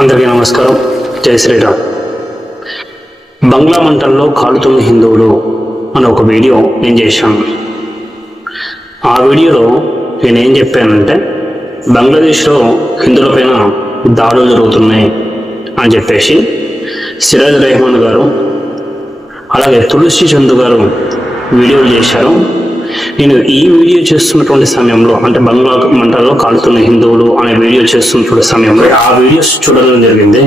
అందరికీ నమస్కారం. జై శ్రీరామ్. బంగ్లా మంటల్లో కాలుతున్న హిందువులు అనే ఒక వీడియో నేను చేశాను. ఆ వీడియోలో నేనేం చెప్పానంటే, బంగ్లాదేశ్లో హిందువులపైన దాడులు జరుగుతున్నాయి అని చెప్పేసి సిరాజ్ రెహమాన్ గారు అలాగే తులసి చంద్ గారు వీడియోలు చేశారు. నేను ఈ వీడియో చేస్తున్నటువంటి సమయంలో, అంటే బంగ్లా మంటల్లో కాలుతున్న హిందువులు అనే వీడియో చేస్తున్నటువంటి సమయంలో ఆ వీడియోస్ చూడడం జరిగింది.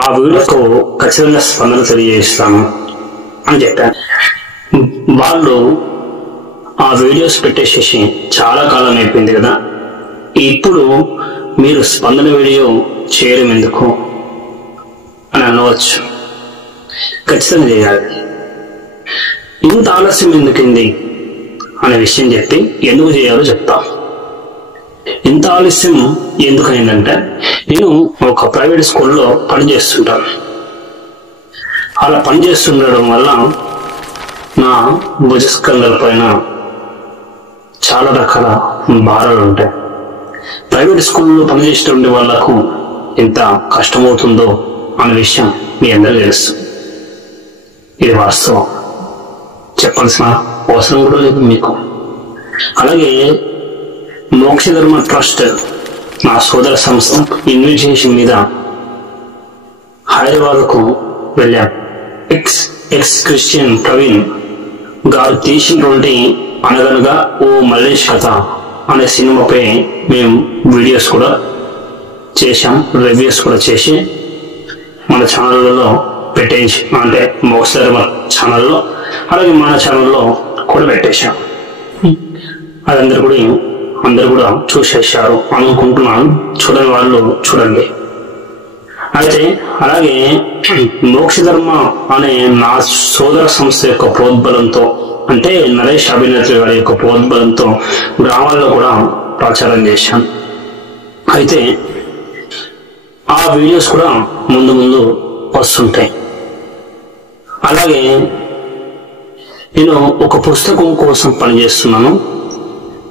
ఆ వీడియోకు ఖచ్చితంగా స్పందన తెలియజేస్తాను అని చెప్పాను. వాళ్ళు ఆ వీడియోస్ పెట్టేసేసి చాలా కాలం అయిపోయింది కదా, ఇప్పుడు మీరు స్పందన వీడియో చేయడం ఎందుకు అని అనవచ్చు. ఖచ్చితంగా చేయాలి. ఇంత ఆలస్యం ఎందుకుంది అనే విషయం చెప్పి ఎందుకు చేయాలో చెప్తా. ఇంత ఆలస్యం ఎందుకైందంటే, నేను ఒక ప్రైవేట్ స్కూల్లో పనిచేస్తుంటాను. అలా పనిచేస్తుండడం వల్ల నా భుజస్కంధాల పైన చాలా రకాల భారాలు ఉంటాయి. ప్రైవేట్ స్కూల్లో పనిచేసేటువంటి వాళ్లకు ఎంత కష్టమవుతుందో అనే విషయం మీ అందరికీ తెలుసు. ఇది వాస్తవం, చెప్పాల్సిన అవసరం కూడా లేదు మీకు. అలాగే మోక్షధర్మ ట్రస్ట్ నా సోదర సంస్థ ఇన్విటేషన్ మీద హైదరాబాద్కు వెళ్ళాం. ఎక్స్ క్రిస్టియన్ ప్రవీణ్ గారు తీసినటువంటి అనగనగా ఓ మల్లేష్ కథ అనే సినిమాపై మేము వీడియోస్ కూడా చేశాం, రివ్యూస్ కూడా చేసి మన ఛానళ్ళలో పెట్టేసి, అంటే మోక్షధర్మ ఛానల్లో అలాగే మన ఛానల్లో కూడా పెట్టేశాం. అది అందరు కూడా చూసేశారు అనుకుంటున్నాను. చూడని వాళ్ళు చూడండి. అయితే అలాగే మోక్షధర్మ అనే నా సోదర సంస్థ యొక్క ప్రోద్బలంతో, అంటే నరేష్ అభినేత్రి గారి యొక్క ప్రోద్బలంతో గ్రామాల్లో కూడా ప్రచారం చేశాను. అయితే ఆ వీడియోస్ కూడా ముందు ముందు వస్తుంటాయి. అలాగే నేను ఒక పుస్తకం కోసం పనిచేస్తున్నాను.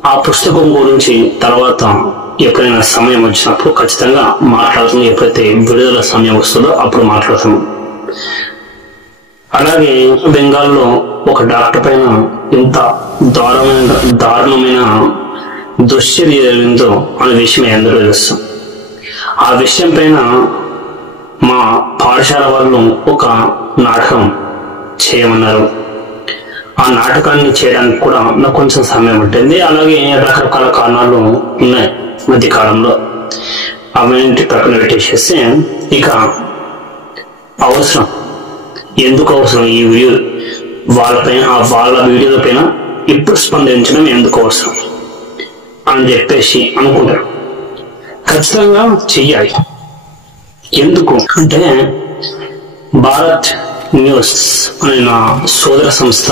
ఆ పుస్తకం గురించి తర్వాత ఎప్పుడైనా సమయం వచ్చినప్పుడు ఖచ్చితంగా మాట్లాడుతాను. ఎప్పుడైతే విడుదల సమయం వస్తుందో అప్పుడు మాట్లాడతాను. అలాగే బెంగాల్లో ఒక డాక్టర్ పైన ఎంత దారుణమైన దుశ్చర్య జరిగిందో అనే విషయం అందరూ తెలుసు. ఆ విషయం పైన మా పాఠశాల వాళ్ళు ఒక నాటకం చేయమన్నారు. ఆ నాటకాన్ని చేయడానికి కూడా నాకు కొంచెం సమయం ఉంటుంది. అలాగే రకరకాల కారణాలు ఉన్నాయి మధ్య కాలంలో. అవన్నీ పక్కన పెట్టేసేసి ఇక ఎందుకు అవసరం ఈ వీడియో వాళ్ళ వీడియోల పైన ఇప్పుడు స్పందించడం ఎందుకు అవసరం అని చెప్పేసి అనుకుంటారు. ఖచ్చితంగా చెయ్యాలి. ఎందుకు అంటే, భారత్ న్యూస్ అనే నా సోదర సంస్థ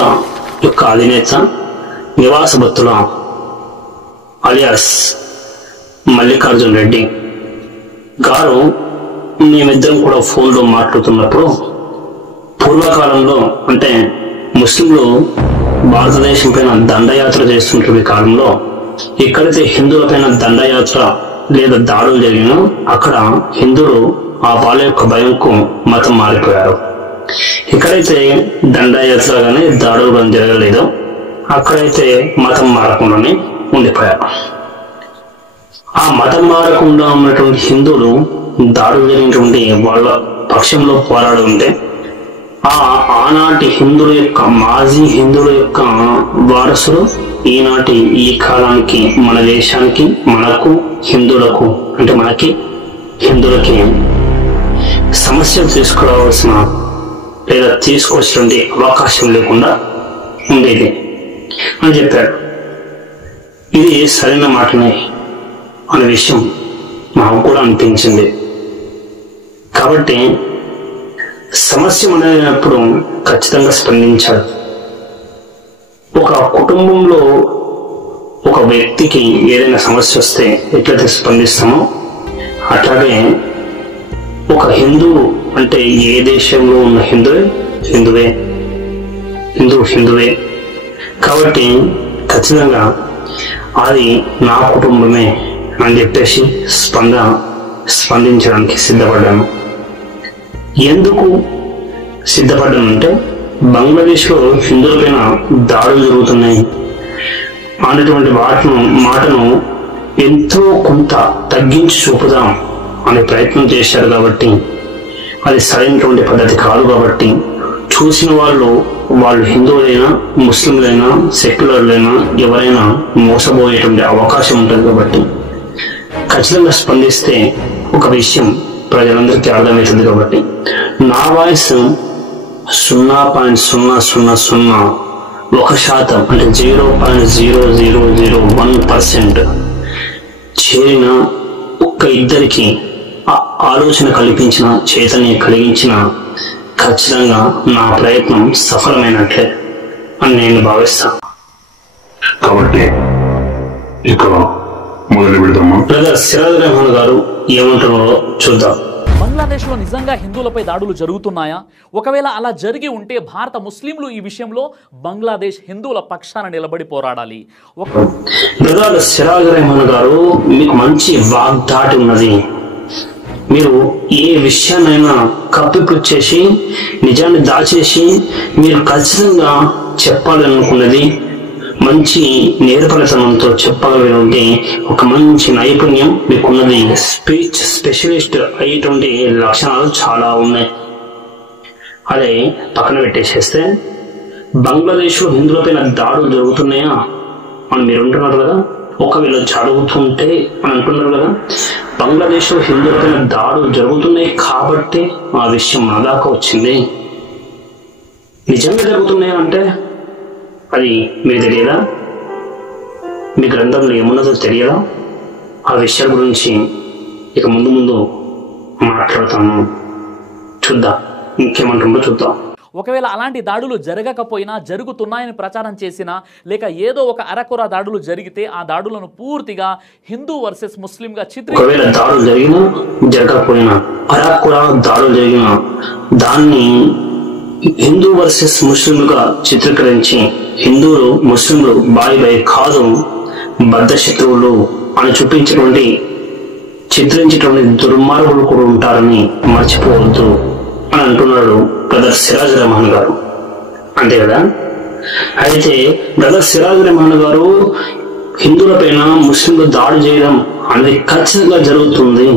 యొక్క అధినేత నివాస భత్తుల అలియాస్ మల్లికార్జున్ రెడ్డి గారు మేమిద్దరం కూడా ఫోన్లో మాట్లాడుతున్నప్పుడు, పూర్వకాలంలో అంటే ముస్లింలు భారతదేశం పైన దండయాత్ర చేస్తున్న కాలంలో ఎక్కడైతే హిందువుల పైన దండయాత్ర లేదా దాడులు జరిగినా అక్కడ హిందువులు వాళ్ళ యొక్క భయంకు మతం మారిపోయారు. ఎక్కడైతే దండయాత్ర కానీ దాడులు కానీ జరగలేదో అక్కడైతే మతం మారకుండానే ఉండిపోయారు. ఆ మతం మారకుండా ఉన్నటువంటి హిందువులు దాడులు జరిగినటువంటి వాళ్ళ పక్షంలో పోరాడు ఉంటే, ఆనాటి హిందువుల యొక్క మాజీ హిందువుల యొక్క వారసులు ఈనాటి ఈ కాలానికి మన దేశానికి మనకు హిందువులకు, అంటే మనకి హిందువులకి సమస్యలు తీసుకురావాల్సిన లేదా తీసుకొచ్చినటువంటి అవకాశం లేకుండా ఉండేది అని చెప్పారు. ఇది సరైన మాటనే అనే విషయం నాకు కూడా అనిపించింది. కాబట్టి సమస్య అనేటప్పుడు ఖచ్చితంగా స్పందించాలి. ఒక కుటుంబంలో ఒక వ్యక్తికి ఏదైనా సమస్య వస్తే ఎట్లయితే స్పందిస్తామో అట్లాగే ఒక హిందువు అంటే ఏ దేశంలో ఉన్న హిందువే. కాబట్టి ఖచ్చితంగా అది నా కుటుంబమే అని చెప్పేసి స్పందన స్పందించడానికి సిద్ధపడ్డాను. ఎందుకు సిద్ధపడ్డానంటే, బంగ్లాదేశ్లో హిందువులపైన దాడులు జరుగుతున్నాయి అనేటువంటి మాటను ఎంతో కొంత తగ్గించి చూపుదాం అనే ప్రయత్నం చేశారు. కాబట్టి అది సరైనటువంటి పద్ధతి కాదు. కాబట్టి చూసిన వాళ్ళు హిందువులైనా, ముస్లింలైనా, సెక్యులర్లైనా ఎవరైనా మోసపోయేటువంటి అవకాశం ఉంటుంది. కాబట్టి ఖచ్చితంగా స్పందిస్తే ఒక విషయం ప్రజలందరికీ అర్థమవుతుంది. కాబట్టి నా వాయిస్ 0.0001% అంటే 0.0001% చేరిన ఒక్క ఇద్దరికి ఆలోచన కల్పించిన, చైతన్యం కలిగించిన ఖచ్చితంగా నా ప్రయత్నం సఫలమైనట్లే అని నేను భావిస్తాను. కాబట్టి ఇక మొదలు పెడదామా? బ్రదర్ సిరాజ్ రెహమాన్ గారు ఏమంటారో చూద్దాం. బంగ్లాదేశ్లో నిజంగా హిందువులపై దాడులు జరుగుతున్నాయా? ఒకవేళ అలా జరిగి ఉంటే భారత ముస్లింలు ఈ విషయంలో బంగ్లాదేశ్ హిందువుల పక్షాన నిలబడి పోరాడాలి. బ్రదర్ సిరాజ్ రెహమాన్ గారు, మీకు మంచి వాగ్దాటి ఉన్నది. మీరు ఏ విషయాన్నైనా కప్పిపుచ్చేసి నిజాన్ని దాచేసి మీరు ఖచ్చితంగా చెప్పాలనుకున్నది మంచి నేర్పరితనంతో చెప్పగలిగినటువంటి ఒక మంచి నైపుణ్యం మీకున్నది. స్పీచ్ స్పెషలిస్ట్ అయ్యేటువంటి లక్షణాలు చాలా ఉన్నాయి. అదే పక్కన పెట్టేసేస్తే, బంగ్లాదేశ్లో హిందువులపైన దాడులు జరుగుతున్నాయా అని మీరు అంటున్నారు కదా. ఒకవేళ జరుగుతుంటే అని అంటున్నారు కదా, బంగ్లాదేశ్లో హిందువులపైన దాడులు జరుగుతున్నాయి కాబట్టి ఆ విషయం మన దాకా వచ్చింది. నిజంగా జరుగుతున్నాయా అంటే అది మీకు తెలియదా? మీ గ్రంథంలో ఏమున్నదో తెలియదా? ఆ విషయాల గురించి ఇక ముందు మాట్లాడతాను. చూద్దాం ఇంకేమంటుందో చూద్దాం. ఒకవేళ అలాంటి దాడులు జరగకపోయినా, జరుగుతున్నాయని ప్రచారం చేసినా, లేక ఏదో ఒక అరకొర దాడులు జరిగితే ఆ దాడులను పూర్తిగా హిందూ వర్సెస్ ముస్లింగా ఒకవేళ దాడులు జరిగినా జరగకపోయినా, అరకొర దాడులు జరిగినా దాన్ని హిందూ వర్సెస్ ముస్లింలుగా చిత్రీకరించి హిందువులు ముస్లింలు బాయ్ కాదు బద్ధ శత్రువులు అని చిత్రించేటువంటి దుర్మార్గులు కూడా ఉంటారని మర్చిపోవద్దు అని అంటున్నాడు బ్రదర్ సిరాజ్ రెహమాన్ గారు. అంతే కదా. అయితే బ్రదర్ సిరాజ్ రెహమాన్ గారు హిందువులపైన ముస్లింలు దాడి చేయడం అనేది ఖచ్చితంగా జరుగుతుంది.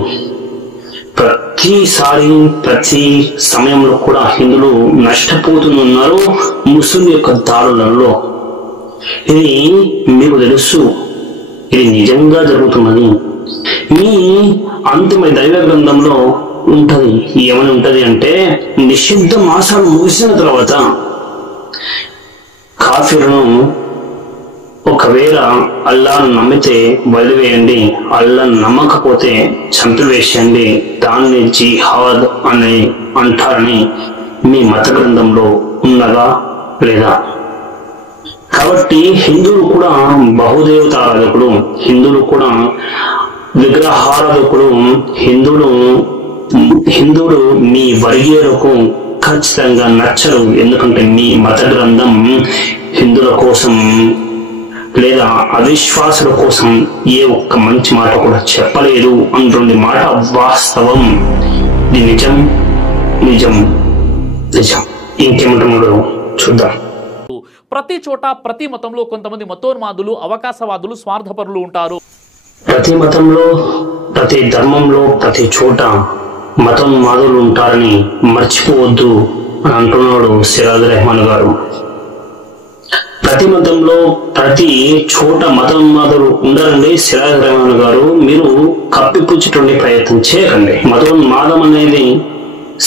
ప్రతి సమయంలో కూడా హిందువులు నష్టపోతున్నారు ముస్లిం యొక్క దాడులలో. ఇది మీకు తెలుసు, ఇది నిజంగా జరుగుతున్నది. మీ అంతిమ దైవ గ్రంథంలో ఉంటది. ఏమని ఉంటది అంటే, నిషిద్ధ మాసాలు ముగిసిన తర్వాత కాఫీలను ఒకవేళ అల్లాను నమ్మితే వదిలివేయండి, అల్లాను నమ్మకపోతే చంపివేసేయండి, దాన్ని జిహాద్ అని అంటారని మీ మత గ్రంథంలో ఉన్నదా లేదా? కాబట్టి హిందువులు కూడా బహుదేవత ఆరాధకులు, హిందువులు కూడా విగ్రహారాధకులు, హిందువులు మీ వర్గీయులకు ఖచ్చితంగా నచ్చరు. ఎందుకంటే మీ మత గ్రంథం హిందువుల కోసం లేదా అవిశ్వాసుల కోసం ఏ ఒక్క మంచి మాట కూడా చెప్పలేదు అన్నటువంటి మాట వాస్తవం. ఇది నిజం నిజం నిజం. ఇంకేమంటున్నాడు చూద్దాం. ప్రతి చోట ప్రతి మతంలో కొంతమంది మతోన్మాదులు, అవకాశవాదులు, స్వార్థపరులు ఉంటారు. ప్రతి మతంలో, ప్రతి ధర్మంలో, ప్రతి చోట మతోన్మాదులు ఉంటారని మర్చిపోవద్దు అని అంటున్నాడు సిరాజ్ రెహమాన్ గారు. ప్రతి మతంలో ప్రతి చోట మతోన్మాదులు ఉండరండి సిరాజ్ రెహమాన్ గారు. మీరు కప్పిపుచ్చేటువంటి ప్రయత్నం చేయకండి. మతోన్మాదం అనేది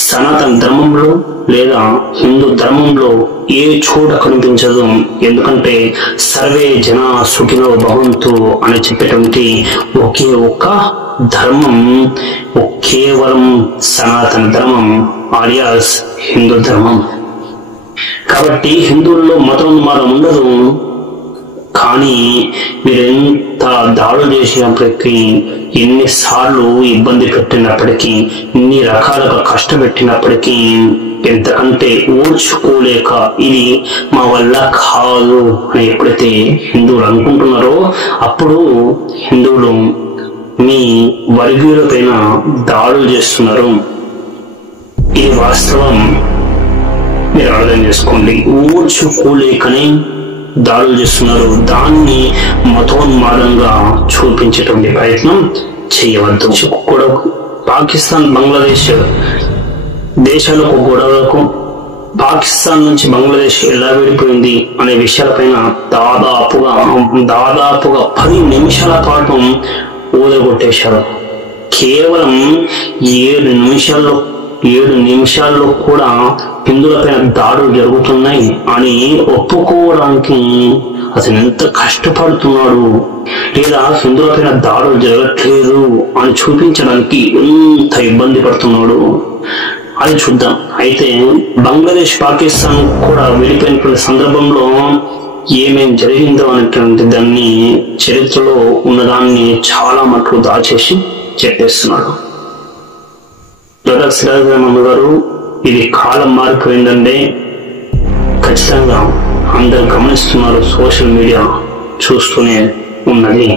సనాతన ధర్మంలో లేదా హిందూ ధర్మంలో ఏ చోట కనిపించదు. ఎందుకంటే సర్వే జన సుఖినో భవంతు అని చెప్పేటువంటి ఒకే ఒక్క ధర్మం కేవలం సనాతన ధర్మం ఆలియాస్ హిందూ ధర్మం. కాబట్టి హిందువుల్లో మతోన్మాదం ఉండదు. కానీ మీరెంత దాడులు చేసినప్పటికీ, ఎన్నిసార్లు ఇబ్బంది పెట్టినప్పటికీ, ఎన్ని రకాలుగా కష్టపెట్టినప్పటికీ, ఎంతకంటే ఓర్చుకోలేక ఇది మా వల్ల కాదు అని ఎప్పుడైతే హిందువులు అనుకుంటున్నారో అప్పుడు హిందువులు మీ వర్గీయులపైన దాడులు చేస్తున్నారు. ఈ వాస్తవం మీరు అర్థం చేసుకోండి. ఊడ్చుకోలేకనే దాడులు చేస్తున్నారు. దాన్ని మతోన్మాదంగా చూపించేటువంటి ప్రయత్నం చేయవద్దు. కూడా పాకిస్తాన్ బంగ్లాదేశ్ దేశాలకు గొడవలకు పాకిస్తాన్ నుంచి బంగ్లాదేశ్ ఎలా విడిపోయింది అనే విషయాలపైన దాదాపుగా 10 నిమిషాల పాటు ఊదగొట్టేశారు. కేవలం 7 నిమిషాల్లో కూడా హిందువులపైన దాడులు జరుగుతున్నాయి అని ఒప్పుకోవడానికి అతను ఎంత కష్టపడుతున్నాడు, లేదా హిందువులపైన దాడులు జరగట్లేదు అని చూపించడానికి ఎంత ఇబ్బంది పడుతున్నాడు అది చూద్దాం. అయితే బంగ్లాదేశ్ పాకిస్తాన్ కూడా విడిపోయినటువంటి సందర్భంలో ఏమేం జరిగిందో అనేటువంటి దాన్ని చరిత్రలో ఉన్నదాన్ని చాలా మటుకు దాచేసి చెప్పేస్తున్నాడు. బ్రదర్ సిరాజ్ గారు, ఇది కాలం మారిపోయిందంటే ఖచ్చితంగా అందరు గమనిస్తున్నారు. సోషల్ మీడియా చూస్తూనే ఉన్నది,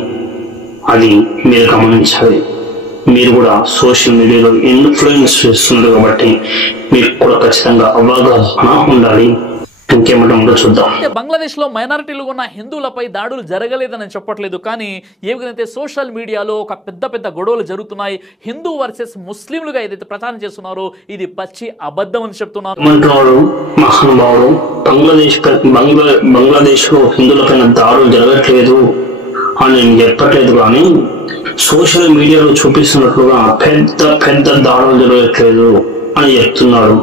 అది మీరు గమనించాలి. మీరు కూడా సోషల్ మీడియాలో ఇన్ఫ్లుయెన్స్ చేస్తున్నారు కాబట్టి మీకు కూడా ఖచ్చితంగా అవగాహన ఉండాలి. ఇంకేమంటే చూద్దాం. బంగ్లాదేశ్ లో మైనారిటీలు ఉన్న హిందువులపై దాడులు జరగలేదని చెప్పట్లేదు, కానీ ఏదైతే సోషల్ మీడియాలో ఒక పెద్ద గొడవలు జరుగుతున్నాయి, హిందూ వర్సెస్ ముస్లింలుగా ఏదైతే ప్రచారం చేస్తున్నారో ఇది పచ్చి అబద్ధం అని చెప్తున్నారు. మహానుభావుడు బంగ్లాదేశ్ లో హిందువులపైన దాడులు జరగట్లేదు అని నేను చెప్పట్లేదు, కానీ సోషల్ మీడియాలో చూపిస్తున్నట్లుగా పెద్ద దాడులు జరగట్లేదు అని చెప్తున్నాడు.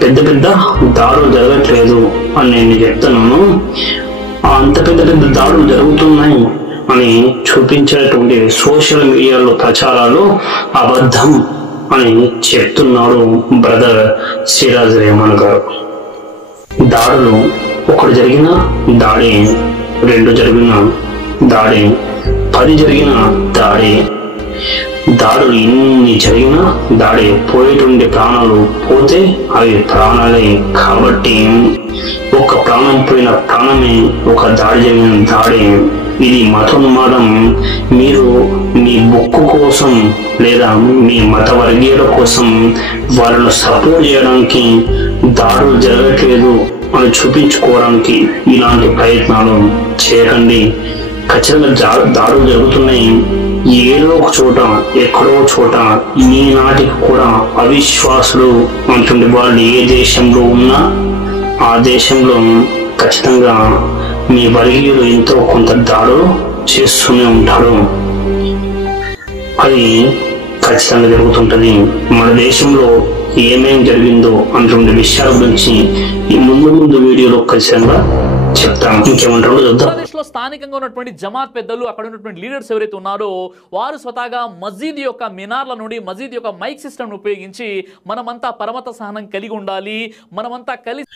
పెద్ద దాడులు జరగట్లేదు అని నేను చెప్తున్నాను. అంత పెద్ద దాడులు జరుగుతున్నాయి అని చూపించేటువంటి సోషల్ మీడియాలో ప్రచారాలు అబద్ధం అని చెప్తున్నాడు బ్రదర్ సిరాజ్ రెహమాన్ గారు. దాడులు ఒకటి జరిగిన దాడి, 2 జరిగిన దాడి, 10 జరిగిన దాడి, దాడులు ఎన్ని జరిగినా దాడి, పోయేటువంటి ప్రాణాలు పోతే అవి ప్రాణాలే. కాబట్టి ఒక ప్రాణం పోయిన ప్రాణమే, ఒక దాడి జరిగిన దాడి. ఇది మతోన్మాదం. మీరు మీ బుక్కు కోసం లేదా మీ మత వర్గీయుల కోసం వాళ్ళను సపోర్ట్ చేయడానికి దాడులు జరగట్లేదు అని చూపించుకోవడానికి ఇలాంటి ప్రయత్నాలు చేయకండి. ఖచ్చితంగా దాడులు జరుగుతున్నాయి. ఏదో ఒక చోట, ఎక్కడో చోట ఈనాటికి కూడా అవిశ్వాసులు అంటుండే వాళ్ళు ఏ దేశంలో ఉన్నా ఆ దేశంలో ఖచ్చితంగా మీ వర్గీయులు ఎంతో కొంత దాడులు చేస్తూనే ఉంటారు. అది ఖచ్చితంగా జరుగుతుంటది. మన దేశంలో ఏమేం జరిగిందో అంటుండే విషయాల గురించి ఈ ముందు వీడియోలో ఖచ్చితంగా చెప్తాను. ఇంకేమంటారో చూద్దాం. బంగ్లాదేశ్ లో స్థానికంగా ఉన్నటువంటి జమాత్ పెద్దలు, అక్కడ ఉన్నటువంటి లీడర్స్ ఎవరైతే ఉన్నారో వారు స్వతహాగా మసీద్ యొక్క మినార్ల నుండి మసీద్ యొక్క మైక్ సిస్టమ్ ఉపయోగించి మనమంతా పరమత సహనం కలిగి ఉండాలి, మనమంతా కలిసి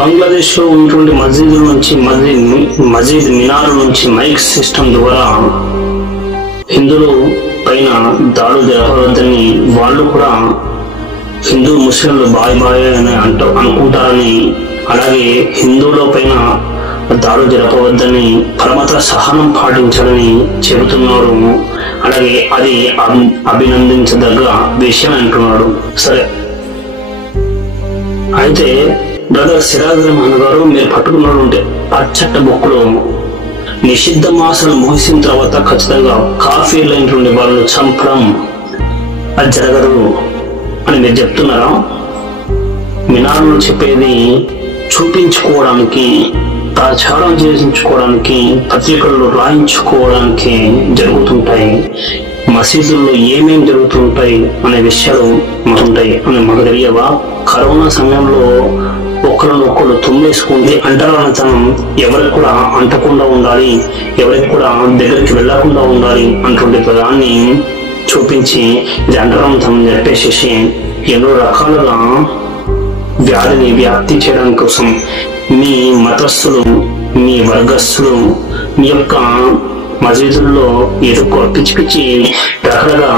బంగ్లాదేశ్ లో ఉన్నటువంటి మసీదుల నుంచి మసీద్ మినార్ నుంచి మైక్ సిస్టమ్ ద్వారా హిందువుల పైన దాడులు జరగవద్దని, వాళ్ళు కూడా హిందూ ముస్లింలు బాయ్ అని అనుకుంటారని, అలాగే హిందువుల పైన దాడులు జరపవద్దని, పరమత సహనం పాటించాలని చెబుతున్నారు. అలాగే అది అభినందించదగ్గ విషయం అంటున్నాడు. సరే, అయితే బ్రదర్ సిరాజ్ రెహమాన్ గారు, మీరు పట్టుకున్నాడు ఉంటే పచ్చట్ట బుక్కులో నిషిద్ధ మాసాలు ముగిసిన తర్వాత ఖచ్చితంగా కాఫీలైనటువంటి వాళ్ళు చంపడం అది జరగదు అని మీరు చెప్తున్నారా? మినార్లు చెప్పేది చూపించుకోవడానికి, ప్రచారం చేయించుకోవడానికి, పత్రికల్లో రాయించుకోవడానికి జరుగుతుంటాయి. మసీదుల్లో ఏమేమి జరుగుతుంటాయి అనే విషయాలు మాకుంటాయి అని మాకు తెలియవా? కరోనా సమయంలో ఒకరినొకరు తుమ్మేసుకుంటే అంటరానితనం ఎవరికి కూడా అంటకుండా ఉండాలి, ఎవరికి కూడా దగ్గరికి వెళ్లకుండా ఉండాలి అంటుండే దాన్ని చూపించి ఇది అంటరానితనం చెప్పేసేసి ఎన్నో రకాలుగా వ్యాధిని వ్యాప్తి చేయడం కోసం మీ మతస్థులు, మీ వర్గస్థులు మీ యొక్క మసీదుల్లో ఏదో పిచ్చి రకాలుగా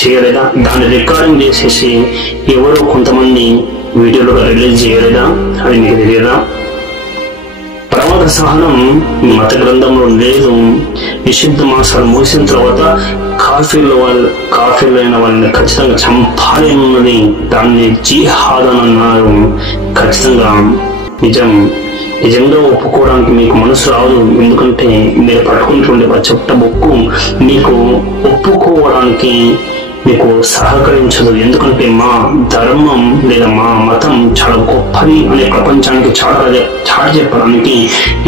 చేయలేదా? దాన్ని రికార్డింగ్ చేసేసి ఎవరో కొంతమంది వీడియోలుగా రిలీజ్ చేయలేదా? అది మీకు తెలియదా? పరమత సహనం మత గ్రంథంలో లేదు. నిషిద్ధ మాసాలు ముగిసిన తర్వాత కాఫీలో అయిన వాళ్ళని ఖచ్చితంగా చంపాలి అన్నది దాన్ని జిహాద్ అని అన్నారు. ఖచ్చితంగా నిజంగా ఒప్పుకోవడానికి మీకు మనసు రాదు. ఎందుకంటే మీరు పట్టుకుంటుండే చెట్ట బొక్కు మీకు ఒప్పుకోవడానికి మీకు సహకరించదు. ఎందుకంటే మా ధర్మం లేదా మా మతం చాలా గొప్పది అనే ప్రపంచానికి చాటి చెప్పడానికి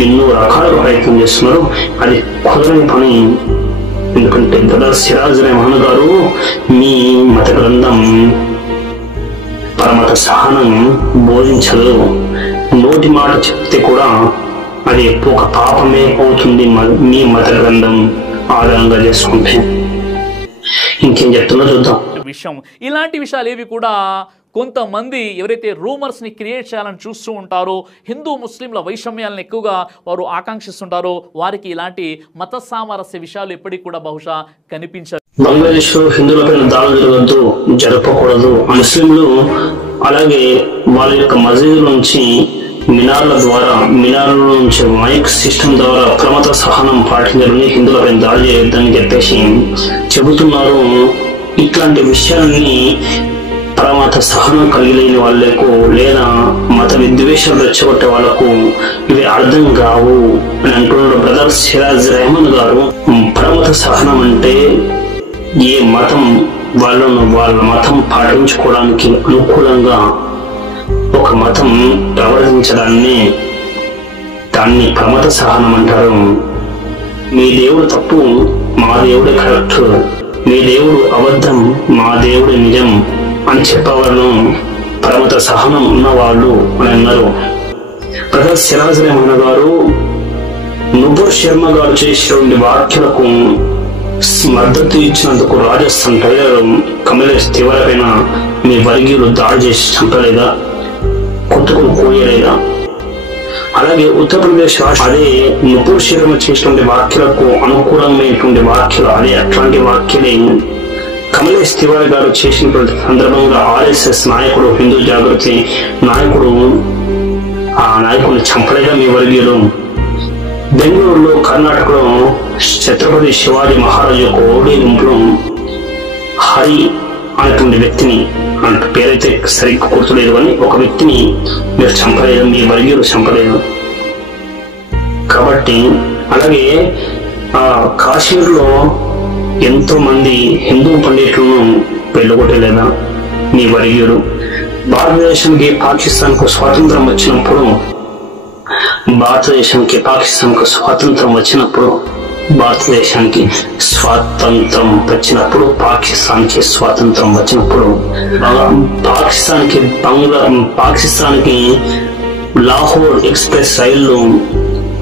ఎన్నో రకాలుగా ప్రయత్నం చేస్తున్నారు. అది కుదరని పని. ఎందుకంటే బ్రదర్ సిరాజ్ రెహమాన్ గారు మీ మత గ్రంథం పరమత సహనం బోధించదు. నోటి మాట చెప్తే కూడా అది ఒక పాపమే అవుతుంది మీ మత గ్రంథం ఆధారంగా చేసుకుంటే. ఇంకేం చెప్తున్నా చూద్దాం. విషయం ఇలాంటి విషయాలు ఏవి కూడా కొంతమంది ఎవరైతే రూమర్స్ని క్రియేట్ చేయాలని చూస్తూ ఉంటారో, హిందూ ముస్లింల వైషమ్యాలను ఎక్కువగా వారు ఆకాంక్షిస్తుంటారో, వారికి ఇలాంటి మత సామరస్య విషయాలు ఎప్పటికీ కూడా బహుశా కనిపించదు. బంగ్లాదేశ్ లో హిందువులపైన దాడులు జరపకూడదు. ముస్లింలు అలాగే వాళ్ళ యొక్క మసీదుల నుంచి మినార్ల నుంచి మైక్ సిస్టమ్ ద్వారా ప్రమత సహనం పాటించాలని, హిందువులపైన దాడి చేయొద్దని చెప్పేసి చెబుతున్నారు. ఇట్లాంటి విషయాన్ని పరమత సహనం కలిగిలేని వాళ్లకు లేదా మత విద్వేషాలు రెచ్చగొట్టే వాళ్లకు ఇవి అర్థం కావు అని అంటున్నాడు బ్రదర్ సిరాజ్ రెహమాన్ గారు. పరమత సహనం అంటే ఏ మతం వాళ్ళ మతం పాటించుకోవడానికి అనుకూలంగా ఒక మతం ప్రవర్తించడాన్ని దాన్ని ప్రమత సహనం అంటారు. మీ దేవుడు తప్పు, మా దేవుడే కరెక్ట్, మీ దేవుడు అబద్ధం, మా దేవుడు నిజం అని చెప్పేవాళ్ళను ప్రమత సహనం ఉన్నవాళ్ళు అని అన్నారు. బ్రదర్ సిరాజ్ రెహమాన్ గారు నుబుర్ శర్మ గారు చేసిన వ్యాఖ్యలకు మద్దతు ఇచ్చినందుకు రాజస్థాన్ ప్రజలు కమలేష్ తివారీ పైన మీ వర్గీయులు దాడి చేసి చంపలేదా, కొట్టుకుని కోయలేదా? అలాగే ఉత్తరప్రదేశ్ రాష్ట్రం అదే నుబుర్ శర్మ చేసినటువంటి వ్యాఖ్యలకు అనుకూలమైనటువంటి వ్యాఖ్యలు అట్లాంటి వ్యాఖ్యలే కమలేష్ తివారీ గారు చేసినటువంటి సందర్భంగా ఆర్ఎస్ఎస్ నాయకుడు, హిందూ జాగృతి నాయకుడు ఆ నాయకుడిని చంపలేదా మీ వర్గీయులు? బెంగళూరులో కర్ణాటకలో ఛత్రపతి శివాజీ మహారాజు యొక్క ఓడేగింపులో హరి అనేటువంటి వ్యక్తిని, అంటే పేరైతే సరిగ్గా గుర్తులేదు అని ఒక వ్యక్తిని మీరు చంపలేదు, మీ వర్గీయులు చంపలేదు. కాబట్టి అలాగే కాశ్మీర్లో ఎంతో మంది హిందూ పండితులను వెళ్ళగొట్టలేదా మీ వర్గీయులు? భారతదేశానికి పాకిస్తాన్కు స్వాతంత్రం వచ్చినప్పుడు భారతదేశానికి స్వాతంత్రం వచ్చినప్పుడు పాకిస్తాన్కి లాహోర్ ఎక్స్ప్రెస్ రైళ్లు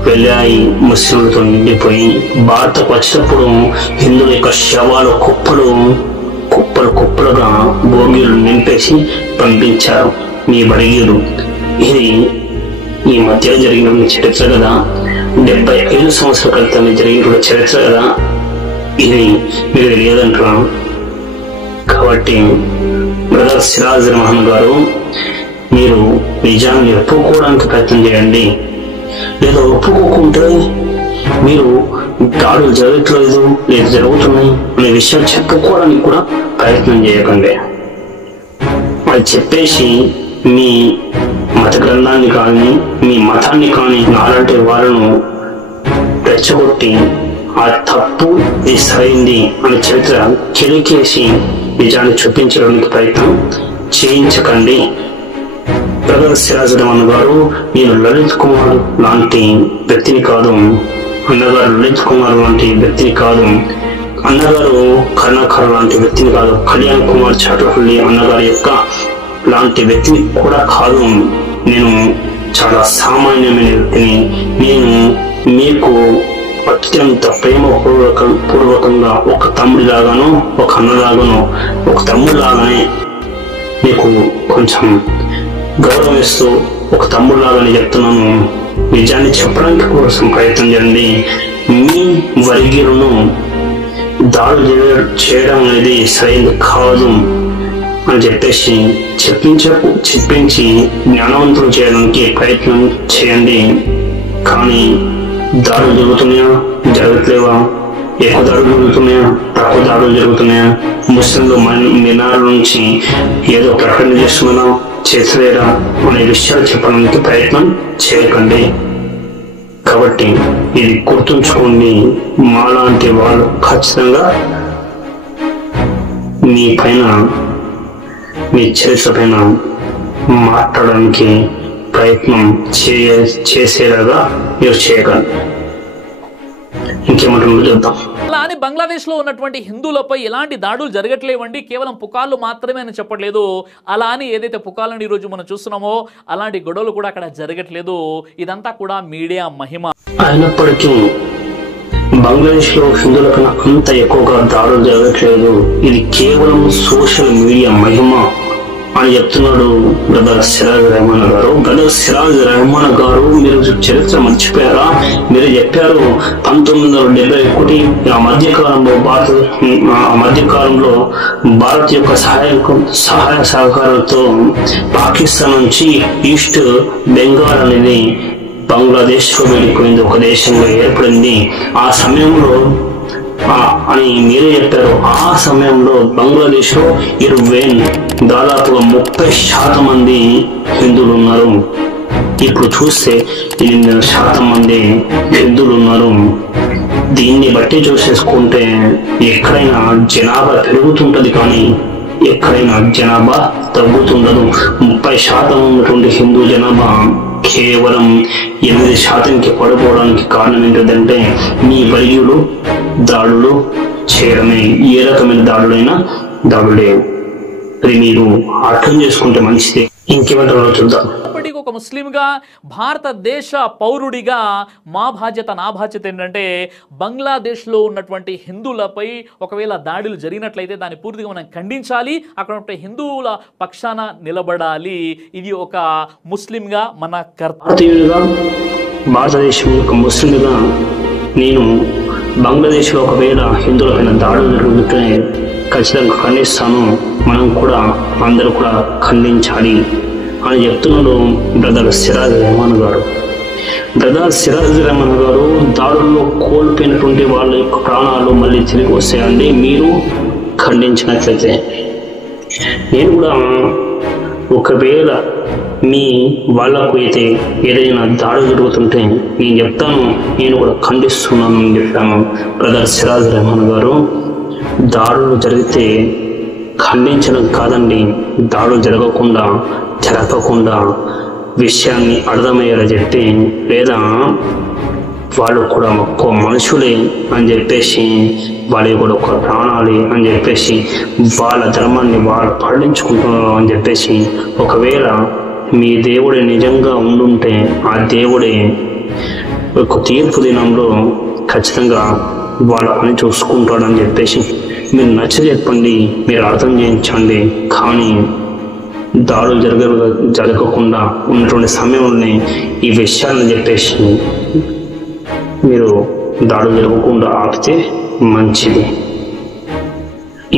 వెళ్ళాయి, ముస్లింలతో నిండిపోయి. భారతకు వచ్చినప్పుడు హిందువుల యొక్క శవాలు కుప్పలుగా భోగిలు నింపేసి పంపించారు మీ వర్గీయులు. ఇది ఈ మధ్య జరిగిన చరిత్ర కదా, 75 సంవత్సరాల క్రితం జరిగిన చరిత్ర కదా, ఇది మీరు తెలియదంటున్నాను. కాబట్టి బ్రదర్ సిరాజ్ రెహమాన్ గారు మీరు నిజాన్ని ఒప్పుకోవడానికి ప్రయత్నం చేయండి. లేదా ఒప్పుకోకుంటే మీరు దాడులు జరగట్లేదు లేదా జరుగుతున్నాయి అనే విషయాలు చెప్పుకోవడానికి కూడా ప్రయత్నం చేయకండి. అది చెప్పేసి మీ మత గ్రంథాన్ని కానీ మీ మతాన్ని కానీ నాలంటే వాళ్ళను రెచ్చగొట్టి ఆ తప్పు ఇది సరైంది అనే చరిత్ర కెలికేసి నిజాన్ని చూపించడానికి ప్రయత్నం చేయించకండి. బ్రదర్ సిరాజ్ రెహమాన్ గారు నేను లలిత్ కుమార్ లాంటి వ్యక్తిని కాదు, అన్నగారు లలిత్ కుమార్ లాంటి వ్యక్తిని కాదు, అన్నగారు కరుణాకర్ లాంటి వ్యక్తిని కాదు, కళ్యాణ్ కుమార్ చాటర్పల్లి అన్నగారి యొక్క లాంటి వ్యక్తిని కూడా కాదు. నేను చాలా సామాన్యమైన వ్యక్తిని. నేను మీకు అత్యంత ప్రేమపూర్వకంగా ఒక తమ్ముడిలాగాను, ఒక అన్నలాగాను, ఒక తమ్ముడిలాగానే మీకు కొంచెం గౌరవం ఇస్తూ ఒక తమ్ముడిలాగానే చెప్తున్నాను. నిజాన్ని చెప్పడానికి కోసం ప్రయత్నం చేయండి. మీ వర్గీయులను దాడులు చేయడం అనేది సరైనది కాదు అని చెప్పేసి చెప్పించి జ్ఞానవంతులు చేయడానికి ప్రయత్నం చేయండి. కానీ దాడులు జరుగుతున్నాయా, జరగట్లేవా ఎక్కువ దాడులు జరుగుతున్నాయా, తక్కువ దాడులు జరుగుతున్నాయా, ముస్లింలు మినార్ నుంచి ఏదో ప్రకటన చేస్తున్నారా చేసలేరా అనే విషయాలు చెప్పడానికి ప్రయత్నం చేయకండి. కాబట్టి ఇది గుర్తుంచుకోండి. మాలాంటి వాళ్ళు ఖచ్చితంగా మీ పైన, మీ చరిత్ర పైన మాట్లాడడానికి ప్రయత్నం చేసేలాగా మీరు చేయకండి. ఇంకేమంటారు చూద్దాం. అలా అని బంగ్లాదేశ్లో ఉన్నటువంటి హిందువులపై ఎలాంటి దాడులు జరగట్లేవండి, కేవలం పుకార్లు మాత్రమే అని చెప్పట్లేదు. అలా అని ఏదైతే పుకార్లను ఈరోజు మనం చూస్తున్నామో అలాంటి గొడవలు కూడా అక్కడ జరగట్లేదు. ఇదంతా కూడా మీడియా మహిమ. అయినప్పటికీ బంగ్లాదేశ్లో హిందువుల అంత ఎక్కువగా దాడులు జరగట్లేదు, ఇది కేవలం సోషల్ మీడియా మహిమ అని చెప్తున్నాడు బ్రదర్ సిరాజ్ రెహమాన్ గారు. బ్రదర్ సిరాజ్ రెహమాన్ గారు, మీరు చరిత్ర మర్చిపోయారా? మీరు చెప్పారు 1971 ఆ మధ్యకాలంలో భారత్ యొక్క సహాయ సహకారాలతో పాకిస్తాన్ నుంచి ఈస్ట్ బెంగాల్ అనేది బంగ్లాదేశ్ లో వెళ్ళిపోయింది, ఒక దేశంగా ఏర్పడింది. ఆ సమయంలో అని మీరే చెప్పారు. ఆ సమయంలో బంగ్లాదేశ్ లో దాదాపుగా 30% మంది హిందువులు ఉన్నారు. ఇప్పుడు చూస్తే 8% మంది హిందువులు ఉన్నారు. దీన్ని బట్టి చూసేసుకుంటే ఎక్కడైనా జనాభా పెరుగుతుంటది కానీ ఎక్కడైనా జనాభా తగ్గుతుండదు. 30% ఉన్నటువంటి హిందూ జనాభా కేవలం 8%కి పడిపోవడానికి కారణం ఏంటంటే మీ బలియులు దాడులు చేయడమే. ఏ రకమైన దాడులైనా దాడులే. అది మీరు అర్థం చేసుకుంటే మంచిది. ఇంకేమంటారో చూద్దాం. ఒక ముస్లింగా, భారతదేశ పౌరుడిగా మా బాధ్యత, నా బాధ్యత ఏంటంటే బంగ్లాదేశ్లో ఉన్నటువంటి హిందువులపై ఒకవేళ దాడులు జరిగినట్లయితే దాన్ని పూర్తిగా మనం ఖండించాలి, అక్కడ ఉన్న హిందువుల పక్షాన నిలబడాలి. ఇది ఒక ముస్లింగా మన కర్తవ్యంగా. భారతదేశం యొక్క ముస్లింగా నేను బంగ్లాదేశ్లో ఒకవేళ హిందువులపైన దాడులు జరుగుతుంటే ఖచ్చితంగా ఖండిస్తాను. మనం కూడా అందరూ కూడా ఖండించాలి అని చెప్తున్నాడు బ్రదర్ సిరాజ్ రెహమాన్ గారు. బ్రదర్ సిరాజ్ రెహమాన్ గారు, దాడుల్లో కోల్పోయినటువంటి వాళ్ళ యొక్క ప్రాణాలు మళ్ళీ తిరిగి వస్తాయండి మీరు ఖండించినట్లయితే. నేను కూడా ఒకవేళ మీ వాళ్ళకు అయితే ఏదైనా దాడులు జరుగుతుంటే నేను చెప్తాను, నేను కూడా ఖండిస్తున్నాను అని చెప్పాను. బ్రదర్ సిరాజ్ రెహమాన్ గారు, దాడులు జరిగితే ఖండించడం కాదండి, దాడులు జరగకుండా విషయాన్ని అర్థమయ్యేలా చెప్పి, లేదా వాళ్ళు కూడా ఒక్క మనుషులే అని చెప్పేసి, వాళ్ళకి కూడా ఒక ప్రాణాలి అని చెప్పేసి, వాళ్ళ ధర్మాన్ని వాళ్ళు పాటించుకుంటున్నారు అని చెప్పేసి, ఒకవేళ మీ దేవుడే నిజంగా ఉండుంటే ఆ దేవుడే ఒక తీర్పు దినంలో ఖచ్చితంగా వాళ్ళ పని చూసుకుంటాడని చెప్పేసి మీరు నచ్చ చెప్పండి, మీరు అర్థం చేయించండి. కానీ దాడులు జరగకుండా ఉన్నటువంటి సమయంలోనే ఈ విషయాలను చెప్పేసి మీరు దాడులు జరగకుండా ఆపితే మంచిది.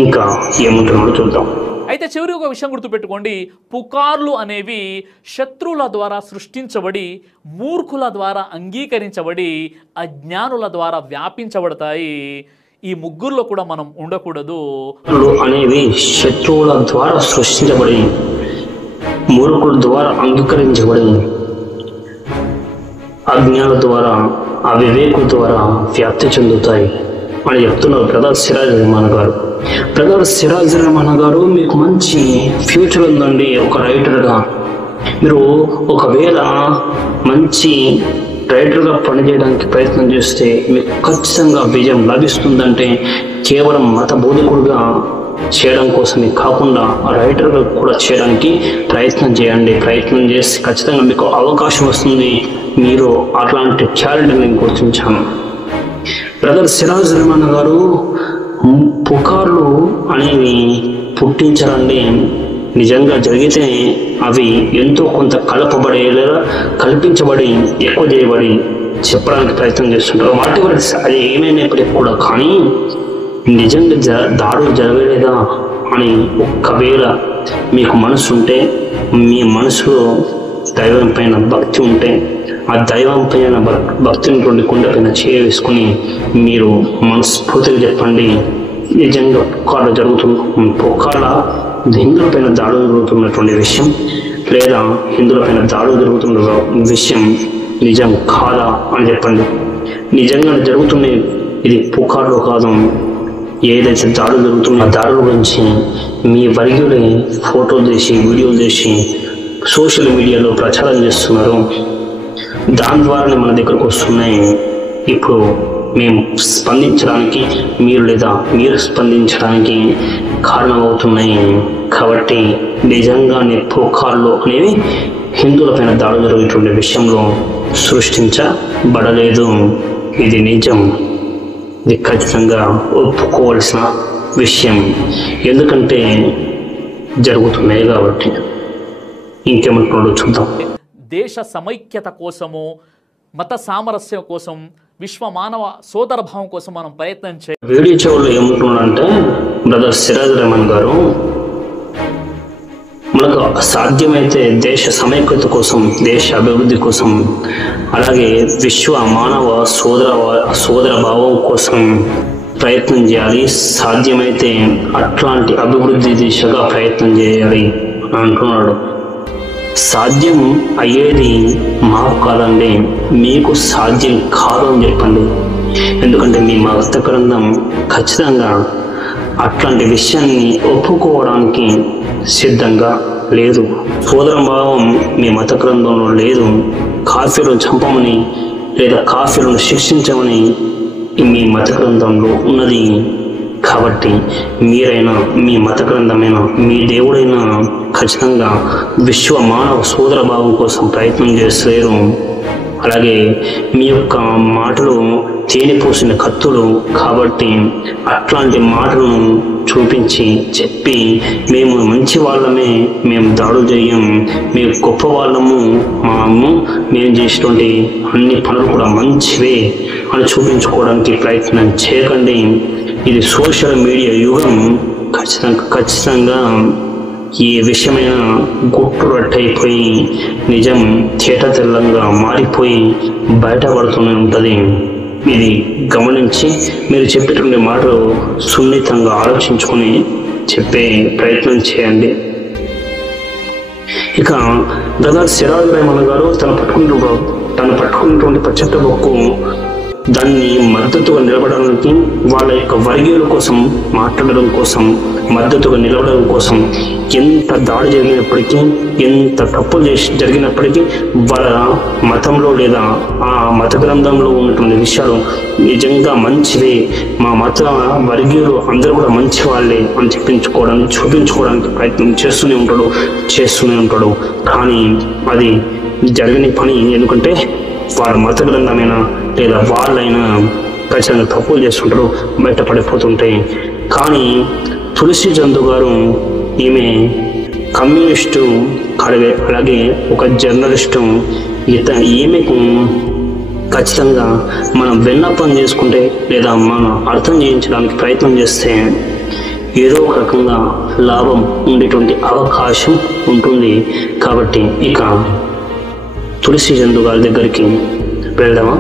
ఇంకా ఏముంటున్నాడో చూద్దాం. అయితే చివరి ఒక విషయం గుర్తుపెట్టుకోండి, పుకార్లు అనేవి శత్రువుల ద్వారా సృష్టించబడి, మూర్ఖుల ద్వారా అంగీకరించబడి, అజ్ఞానుల ద్వారా వ్యాపించబడతాయి. ఈ ముగ్గురులో కూడా మనం ఉండకూడదు. అనేవి శత్రువుల ద్వారా సృష్టించబడి, మూర్ఖుల ద్వారా అంగీకరించబడి, అజ్ఞానుల ద్వారా, అవివేకుల ద్వారా వ్యాప్తి చెందుతాయి అని చెప్తున్నారు బ్రదర్ సిరాజ్ రెహమాన్ గారు. బ్రదర్ సిరాజ్ రెహమాన్ గారు, మీకు మంచి ఫ్యూచర్ ఉందండి ఒక రైటర్గా. మీరు ఒకవేళ మంచి రైటర్గా పనిచేయడానికి ప్రయత్నం చేస్తే మీకు ఖచ్చితంగా విజయం లభిస్తుందంటే కేవలం మత బోధకుడుగా చేయడం కోసమే కాకుండా రైటర్గా కూడా చేయడానికి ప్రయత్నం చేయండి. ప్రయత్నం చేసి ఖచ్చితంగా మీకు అవకాశం వస్తుంది. మీరు అట్లాంటి టాలెంట్ని గుర్తించాను. బ్రదర్ సిరాజ్ రెహమాన్ గారు, పుకార్లు అనేవి పుట్టించరండి. నిజంగా జరిగితే అవి ఎంతో కొంత కల్పించబడి ఎక్కువ చేయబడి చెప్పడానికి ప్రయత్నం చేస్తుంటారు. వాటి అది ఏమైనప్పటికీ కూడా కానీ నిజంగా దాడులు జరగలేదా అని ఒక్కవేళ మీకు మనసు ఉంటే, మీ మనసులో దైవం పైన భక్తి ఉంటే ఆ దైవం పైన భక్తుని కొండపైన వేసుకుని మీరు మనస్ఫూర్తిగా చెప్పండి, నిజంగా పుకార్లు పుకార్ల హిందువులపైన దాడులు జరుగుతున్నటువంటి విషయం లేదా హిందువులపైన దాడులు జరుగుతున్న విషయం నిజం కాదా అని చెప్పండి. నిజంగా జరుగుతున్నాయి, ఇది పుకార్లు కాదు. ఏదైతే దాడులు జరుగుతున్న దాడుల గురించి మీ వర్గీయులే ఫోటోలు చేసి వీడియోలు చేసి సోషల్ మీడియాలో ప్రచారం చేస్తున్నారు. దాని ద్వారానే మన దగ్గరకు వస్తున్నాయి. ఇప్పుడు మేము స్పందించడానికి మీరు స్పందించడానికి కారణమవుతున్నాయి. కాబట్టి నిజంగానే పుకార్లు అనేవి హిందువులపైన దాడులు జరుగుతున్న విషయంలో సృష్టించబడలేదు. ఇది నిజం, ఇది ఖచ్చితంగా ఒప్పుకోవాల్సిన విషయం. ఎందుకంటే జరుగుతున్నాయి కాబట్టి. ఇంకేమంటున్నాడో చూద్దాం. దేశ సమైక్యత కోసము, మత సామరస్యం కోసం, విశ్వ మానవ సోదర భావం కోసం మనం ప్రయత్నం చేయాలి. వీడియో చివరిలో ఏమంటున్నాడంటే బ్రదర్ సిరాజ్ రెహమాన్ గారు, మనకు సాధ్యమైతే దేశ సమైక్యత కోసం, దేశ అభివృద్ధి కోసం, అలాగే విశ్వ మానవ సోదర భావం కోసం ప్రయత్నం చేయాలి. సాధ్యమైతే అట్లాంటి అభివృద్ధి దిశగా ప్రయత్నం చేయాలి అని అంటున్నాడు. సాధ్యం అయ్యేది మాకు కాదండి, మీకు సాధ్యం కాదు అని చెప్పండి. ఎందుకంటే మీ మత గ్రంథం ఖచ్చితంగా అట్లాంటి విషయాన్ని ఒప్పుకోవడానికి సిద్ధంగా లేదు. సోదర భావం మీ మత గ్రంథంలో లేదు. కాఫీలను చంపమని లేదా కాఫీలను శిక్షించమని మీ మత గ్రంథంలో ఉన్నది. కాబట్టి మీరైనా, మీ మత గ్రంథమైనా, మీ దేవుడైనా ఖచ్చితంగా విశ్వ మానవ సోదర భావం కోసం ప్రయత్నం చేస్తలేరు. అలాగే మీ యొక్క మాటలు తేనె పూసిన కత్తులు కాబట్టి అట్లాంటి మాటలను చూపించి చెప్పి మేము మంచి వాళ్ళమే, మేము దాడులు చేయం, మేము గొప్ప వాళ్ళము, మేము చేసేటువంటి అన్ని పనులు కూడా మంచివే అని చూపించుకోవడానికి ప్రయత్నం చేయకండి. ఇది సోషల్ మీడియా యుగం. ఖచ్చితంగా ఈ విషయమైన గుట్టు రట్టయిపోయి నిజం తెల్లంగా మారిపోయి బయటపడుతూనే ఉంటుంది. ఇది గమనించి మీరు చెప్పేటువంటి మాటలు సున్నితంగా ఆలోచించుకొని చెప్పే ప్రయత్నం చేయండి. ఇక బ్రదర్ సిరాజ్ రెహమాన్ గారు తను పట్టుకున్నటువంటి పచ్చట్ట బొక్కు దాన్ని మద్దతుగా నిలబడడానికి, వాళ్ళ యొక్క వర్గీయుల కోసం మాట్లాడడం కోసం, మద్దతుగా నిలబడడం కోసం ఎంత దాడి జరిగినప్పటికీ, ఎంత తప్పులు జరిగినప్పటికీ వాళ్ళ మతంలో లేదా ఆ మత గ్రంథంలో ఉన్నటువంటి విషయాలు నిజంగా మంచివే, మా మత వర్గీయులు అందరూ కూడా మంచి వాళ్ళే అని చూపించుకోవడానికి ప్రయత్నం చేస్తూనే ఉంటాడు. కానీ అది జరగని పని. ఎందుకంటే వాళ్ళ మత గ్రంథమైనా లేదా వాళ్ళైనా ఖచ్చితంగా తప్పులు చేస్తుంటారు, బయటపడిపోతుంటాయి. కానీ తులసి చందు గారు ఈమె కమ్యూనిస్టు, అలాగే ఒక జర్నలిస్టు. ఈమెకు ఖచ్చితంగా మనం విన్నపం చేసుకుంటే లేదా మనం అర్థం చేయించడానికి ప్రయత్నం చేస్తే ఏదో ఒక రకంగా లాభం ఉండేటువంటి అవకాశం ఉంటుంది. కాబట్టి ఇక తులసి చందు గారి దగ్గరికి వెళ్దామా?